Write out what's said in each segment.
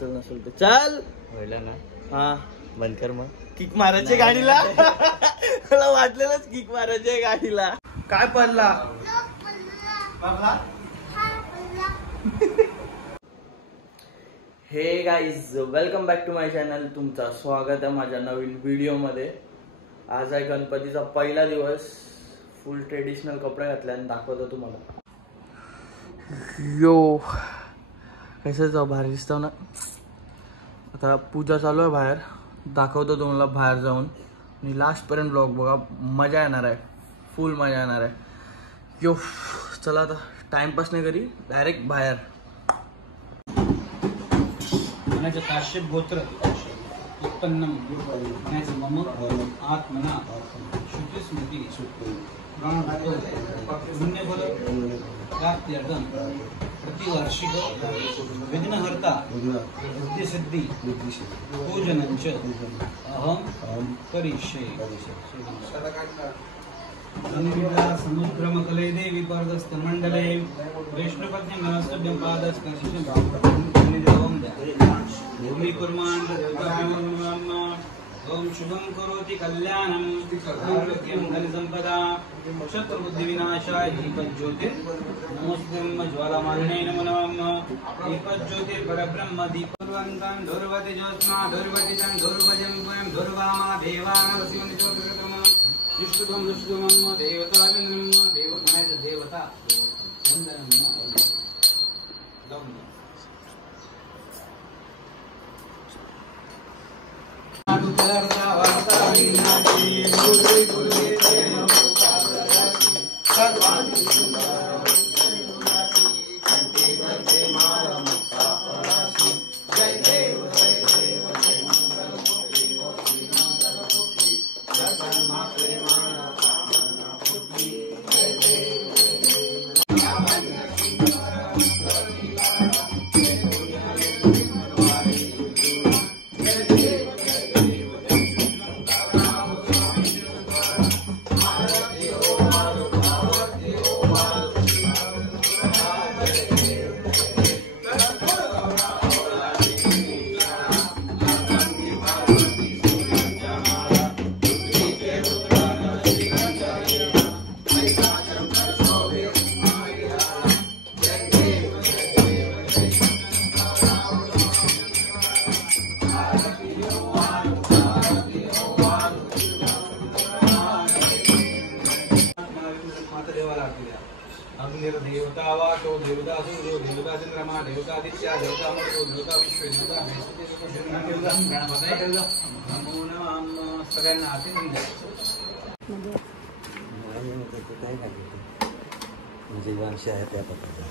असेल नसेल तर चल व्हायला ना. हा बंद कर मग. किक मारायचे गाडीला. मला वाटलेलंच किक मारायचे गाडीला. काय पडला हे guys welcome back to my channel. तुमचं स्वागत आहे माझ्या नवीन व्हिडिओ मध्ये. आज आहे गणपतीचा पहिला दिवस. फुल ट्रेडिशनल कपडे घातले आणि दाखवतो तुम्हाला. यो कसं जाऊ भारी दिसतो ना. आता पूजा चालू आहे बाहेर. दाखवतो तुम्हाला बाहेर जाऊन आणि लास्ट पर्यंत ब्लॉग बघा. मजा येणार आहे. फुल मजा येणार आहे. यो चला आता टाइमपास नाही करी डायरेक्ट बाहेर. म्हणायचं काश्यप गोत्र उत्पन्नम म्हणायचं मम आत्मना शुद्ध स्मृती पुण्यफल प्राप्त्यर्थम प्रतिवार्षिक विघ्नहर्ता बुद्धिसिद्धी पूजनंच अहम करिष्ये. समुद्रमकले देवी पादस्तमंडले वैष्णवपत्नीमस्तुभ्यं पादस्पर्शं भूमि कुर्मान् ओम शुभं करोति कल्याणं आरोग्यं धनसंपदा शत्रुबुद्धिविनाशाय दीपज्योतिर् नमोस्तुभ्यं ज्वालामालिने नमो नमः. दीपज्योतिर्परब्रह्म दीपवन्तं धुर्वति ज्योत्स्ना धुर्वति चं धुर्वजं स्वयं धुर्वामा देवानां शिवं ज्योतिर्गतम् विष्णुं विष्णुं देवता विन्द्रं देवगणाय देवता वन्दनं दम. देवता वाटो देवता सूर्यो देवता चंद्रमा देवता आदित्य देवता मरुतो देवता विश्व देवता नमो नमः. सगळ्यांना आशीर्वाद काय म्हणजे वंश आहे त्या पद्धतीने.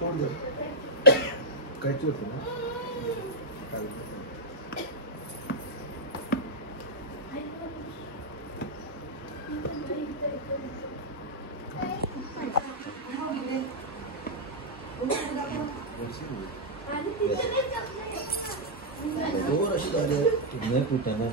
तोड दे कायची होती ना नाही कुठे ना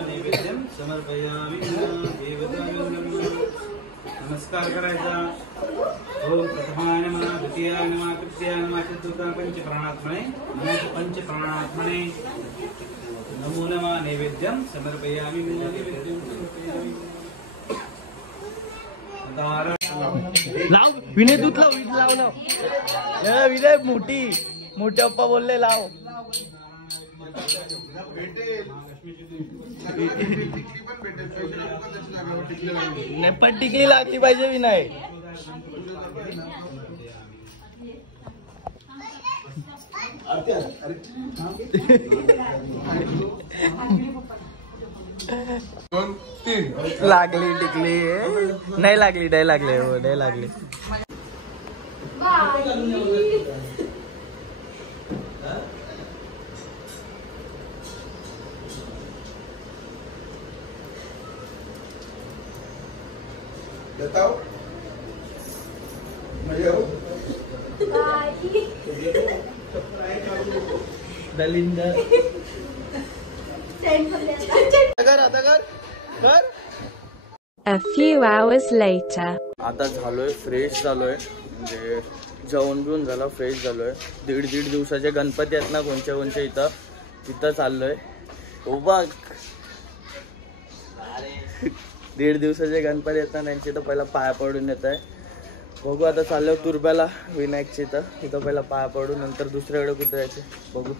नैवेद्यं समर्पयामि नमस्कार करायचा. ओम प्रथमाय नमः द्वितीयाय नमः तृतीयाय नमः चतुर्थाय पंचप्राणात्मने पंचप्राणात्मने नमो नमः. नैवेद्यं समर्पयामि नैवेद्यं समर्पयामि. लाव विनय दूध लाव ना विनय. मोठे पप्पा बोलले लाव. पण टिकली लागली पाहिजे विनय. 2 3 लागली टिकली नाही लागली नाही लागली हो नाही लागली. बताओ दलिंदर A few hours later. आता झालोय फ्रेश झालोय म्हणजे जेवण बिवून झालं फ्रेश झालोय. दीड दिवसाचे गणपती आहेत ना कोणच्या इथं तिथं चाललोय. हो बघ 1.5 दिवसाचे गणपती आहेत ना त्यांची तर पहिला पाया पडून येत आहे. बघू आता चाललोय तुर्ब्याला विनायकची इथं पहिला पाया पडून नंतर दुसऱ्याकडे कुठे जायचे बघू.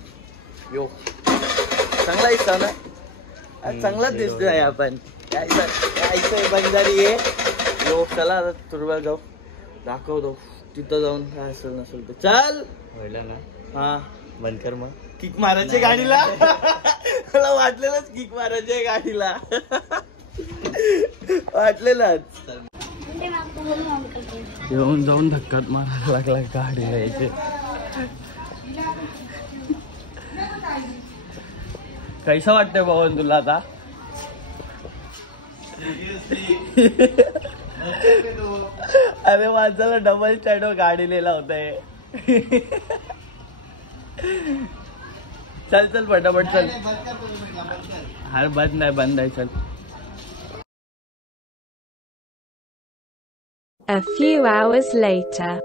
यो चांगला दिसतो ना आज चांगलाच दिसतोय आपण यायचंय बंजारी आहे. यो चला आता तुर्ब्याला जाऊ दाखवतो तिथं जाऊन काय असेल नसेल तर चल व्हायला ना. हा बंद कर मग. किक मारायचे गाडीला मला वाटलेलंच किक मारायचे गाडीला वाटलेलंच. येऊन जाऊन धक्कात मारायला लागला गाडीला यायचे. कैसा वाटतंय भावन तुला आता. अरे माणसाला डबल स्टँडवर गाडी लिहिला होतंय. चल चल पटापट चल. हा बंद आहे चल. A few hours later.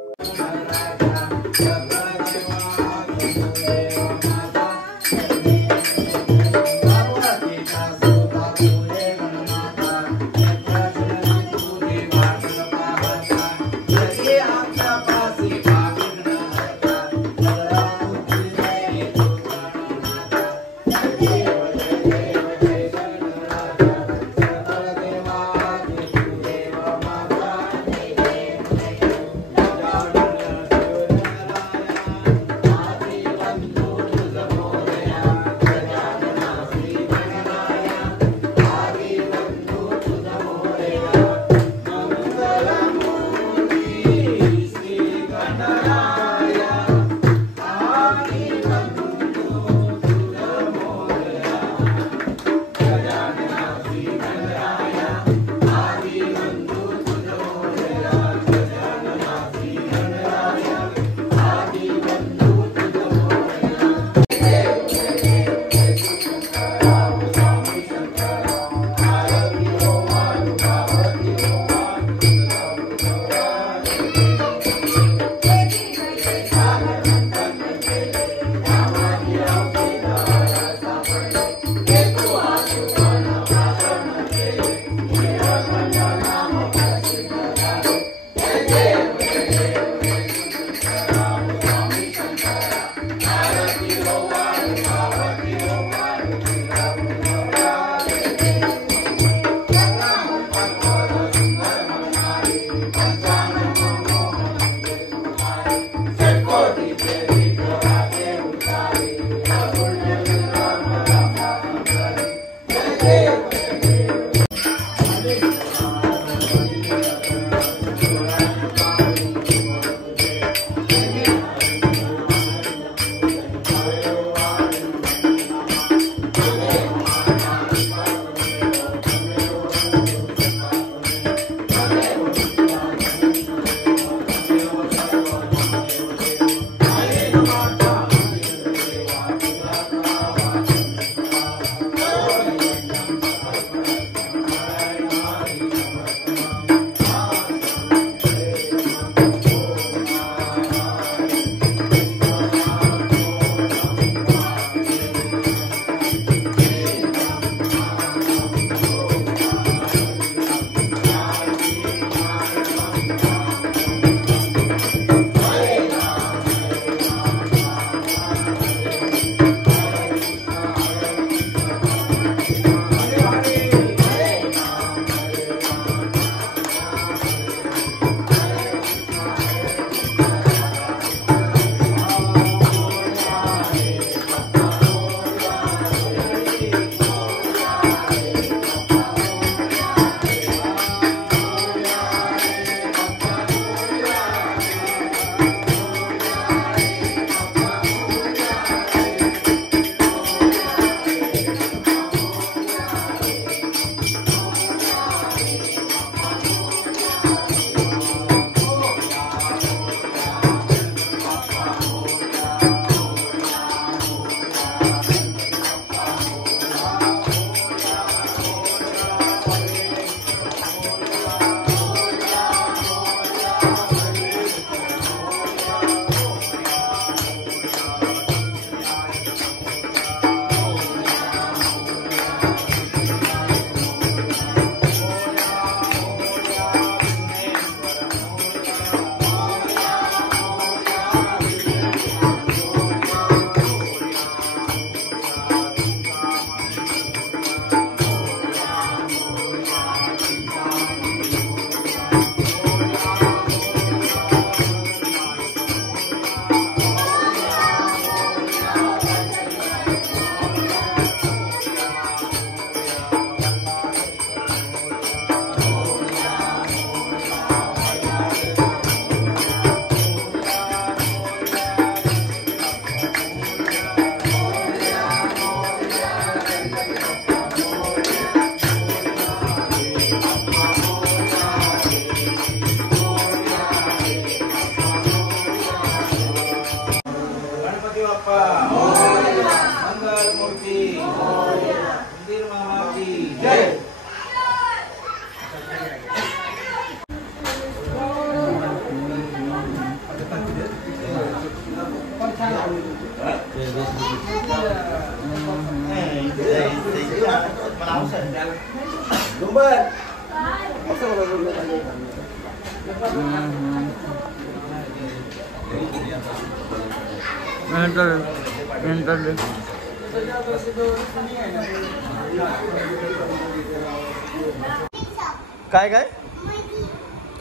काय काय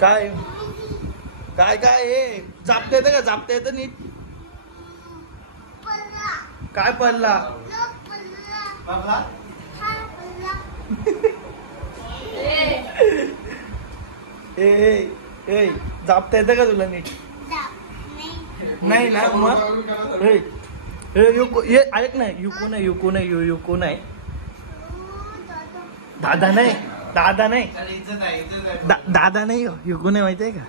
काय काय काय हे जापता येतं का? जापता येतं नीट? काय पडला? ए जापता येतं का तुला नीट? नाही ना मग ये ऐक ना, युको नाही दादा नाही दादा नाही दादा नाही युको नाही माहिती आहे का?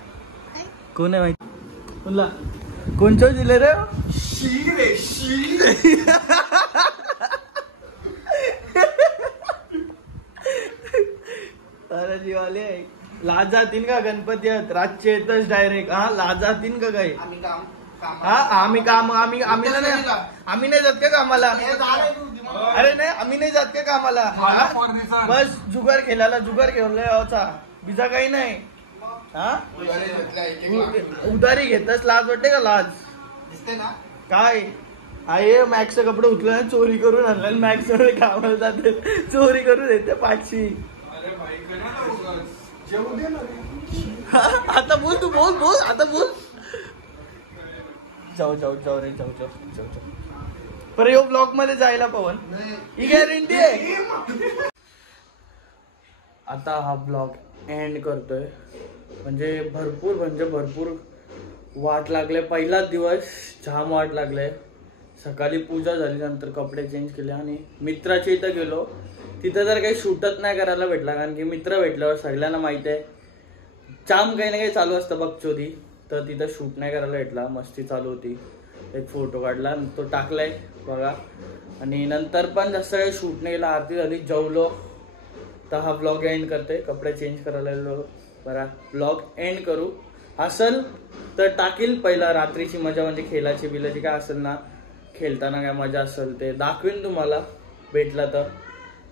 कोण आहे माहिती तुला? कोणचं दिलं रे? अरे जीवाले लाज जातीन का गणपती रातचे येतच डायरेक्ट? हा लाज जातीन का काही? हा आम्ही नाही जात का कामाला? अरे नाही आम्ही नाही जात का कामाला? बस जुगार खेळायला जुगार घेऊन याचा बिजा काही नाही. हा उधारी घेतच लाज वाटते का? लाज दिसते ना काय? आहे मॅक्सचे कपडे उचल चोरी करून आणलं मॅक्स कामाला जाते चोरी करून येते पाठशी. आता बोल तू बोल आता बोल. जाऊ रे जाऊ पर यो ब्लॉग मध्ये जायला पवन ही गॅरंटी आहे. आता हा ब्लॉग एंड करतोय. म्हणजे भरपूर वाट लागले. पहिलाच दिवस जाम वाट लागले. सकाळी पूजा झाली नंतर कपडे चेंज केले आणि मित्राच्या इथं गेलो. तिथं तर काही शूटच नाही करायला भेटला कारण की मित्र भेटल्यावर सगळ्यांना माहिती आहे जाम काही ना काही चालू असतं बकचोदी. तर तिथं शूट नाही करायला भेटला. मस्ती चालू होती. एक फोटो काढला तो टाकलाय बघा. आणि नंतर पण जास्त काही शूट नाही केला. आरती झाली जेवलो. तर हा ब्लॉग एंड करते. कपडे चेंज करायला गेलो. बरं ब्लॉग एंड करू. असेल तर टाकील. पहिला रात्रीची मजा म्हणजे खेळाची बिलाची काय असेल ना खेळताना काय मजा असेल ते दाखवीन तुम्हाला भेटला तर.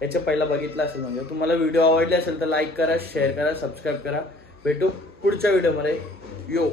याच्या पहिला बघितलं असेल म्हणजे तुम्हाला व्हिडिओ आवडले असेल तर लाईक करा शेअर करा सबस्क्राईब करा. भेटू पुढच्या व्हिडिओमध्ये. यो